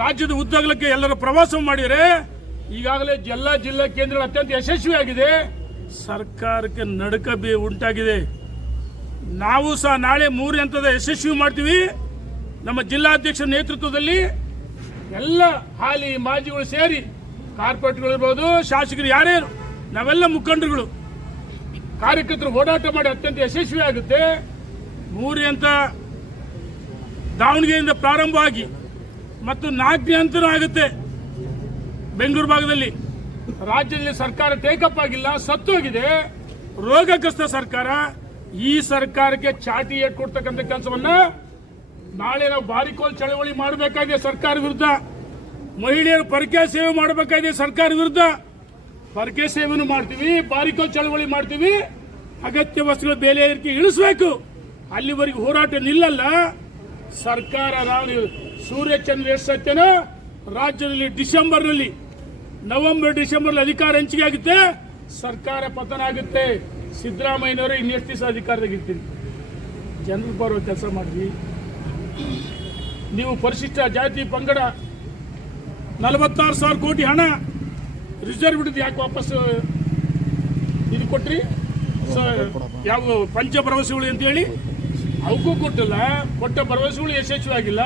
ರಾಜ್ಯದ ಉದ್ದಗಲಕ್ಕೆ ಎಲ್ಲರೂ ಪ್ರವಾಸ ಮಾಡಿದರೆ ಈಗಾಗಲೇ ಜಿಲ್ಲಾ ಜಿಲ್ಲಾ ಕೇಂದ್ರಗಳು ಅತ್ಯಂತ ಯಶಸ್ವಿಯಾಗಿದೆ. ಸರ್ಕಾರಕ್ಕೆ ನಡುಕ ಬಿ ಉಂಟಾಗಿದೆ. ನಾವು ಸಹ ನಾಳೆ ಮೂರು ಹಂತದ ಯಶಸ್ವಿ ಮಾಡ್ತೀವಿ. ನಮ್ಮ ಜಿಲ್ಲಾಧ್ಯಕ್ಷ ನೇತೃತ್ವದಲ್ಲಿ ಎಲ್ಲ ಹಾಲಿ ಮಾಜಿಗಳು ಸೇರಿ ಕಾರ್ಪೊರೇಟ್ಗಳು ಇರ್ಬೋದು, ಶಾಸಕರು ಯಾರೇ ನಾವೆಲ್ಲ ಮುಖಂಡರುಗಳು. ಕಾರ್ಯಕರ್ತರು ಓಡಾಟ ಮಾಡಿ ಅತ್ಯಂತ ಯಶಸ್ವಿ ಆಗುತ್ತೆ ಮೂರು ಹಂತ ದಾವಣಗೆರೆಯಿಂದ ಪ್ರಾರಂಭವಾಗಿ ಮತ್ತು ನಾಲ್ಕನೇ ಅಂತನೂ ಆಗುತ್ತೆ. ಬೆಂಗಳೂರು ಭಾಗದಲ್ಲಿ. ರಾಜ್ಯದಲ್ಲಿ ಸರ್ಕಾರ ಟೇಕಪ್ ಆಗಿಲ್ಲ ಸತ್ತೋಗಿದೆ ರೋಗಗ್ರಸ್ತ ಸರ್ಕಾರ, ಈ ಸರ್ಕಾರಕ್ಕೆ ಚಾಟಿ ಏಟ್ ಕೊಡ್ತಕ್ಕಂಥ ಕೆಲಸವನ್ನ ನಾಳೆ ನಾವು ಬಾರಿಕೋಲ್ ಚಳವಳಿ ಮಾಡಬೇಕಾಗಿದೆ ಸರ್ಕಾರ ವಿರುದ್ಧ. ಮಹಿಳೆಯರು ಪರಕೆ ಸೇವೆ ಮಾಡಬೇಕಾಗಿದೆ ಸರ್ಕಾರ ವಿರುದ್ಧ. ಪರಕೆ ಸೇವೆನೂ ಮಾಡ್ತೀವಿ, ಬಾರಿಕೋಲ್ ಚಳವಳಿ ಮಾಡ್ತೀವಿ. ಅಗತ್ಯ ವಸ್ತುಗಳ ಬೆಲೆ ಏರಿಕೆ ಇಳಿಸಬೇಕು. ಅಲ್ಲಿವರೆಗೂ ಹೋರಾಟ ನಿಲ್ಲಲ್ಲ. ಸರ್ಕಾರ ಸೂರ್ಯಚಂದ್ರ ಎಷ್ಟು ಸತ್ಯನೋ ರಾಜ್ಯದಲ್ಲಿ ಡಿಸೆಂಬರ್ನಲ್ಲಿ, ನವೆಂಬರ್ ಡಿಸೆಂಬರ್ ಅಧಿಕಾರ ಹಂಚಿಕೆ ಆಗುತ್ತೆ? ಸರ್ಕಾರ ಪತನ ಆಗುತ್ತೆ. ಸಿದ್ದರಾಮಯ್ಯನವರು ಇನ್ನೆಷ್ಟು ದಿವಸ ಅಧಿಕಾರದಾಗಿರ್ತೀರಿ ಜನರು ಬರೋ ಕೆಲಸ ಮಾಡ್ರಿ. ನೀವು ಪರಿಶಿಷ್ಟ ಜಾತಿ ಪಂಗಡ ನಲವತ್ತಾರು ಸಾವಿರ ಕೋಟಿ ಹಣ ರಿಸರ್ವ್ ಹಿಡಿದು ಯಾಕೆ ವಾಪಸ್, ಇದು ಕೊಟ್ರಿ? ಯಾವ ಪಂಚ ಭರವಸೆಗಳು ಅಂತ ಹೇಳಿ? ಅವಕ್ಕೂ ಕೊಟ್ಟಿಲ್ಲ ಕೊಟ್ಟ ಭರವಸೆಗಳು ಯಶಸ್ವಿ ಆಗಿಲ್ಲ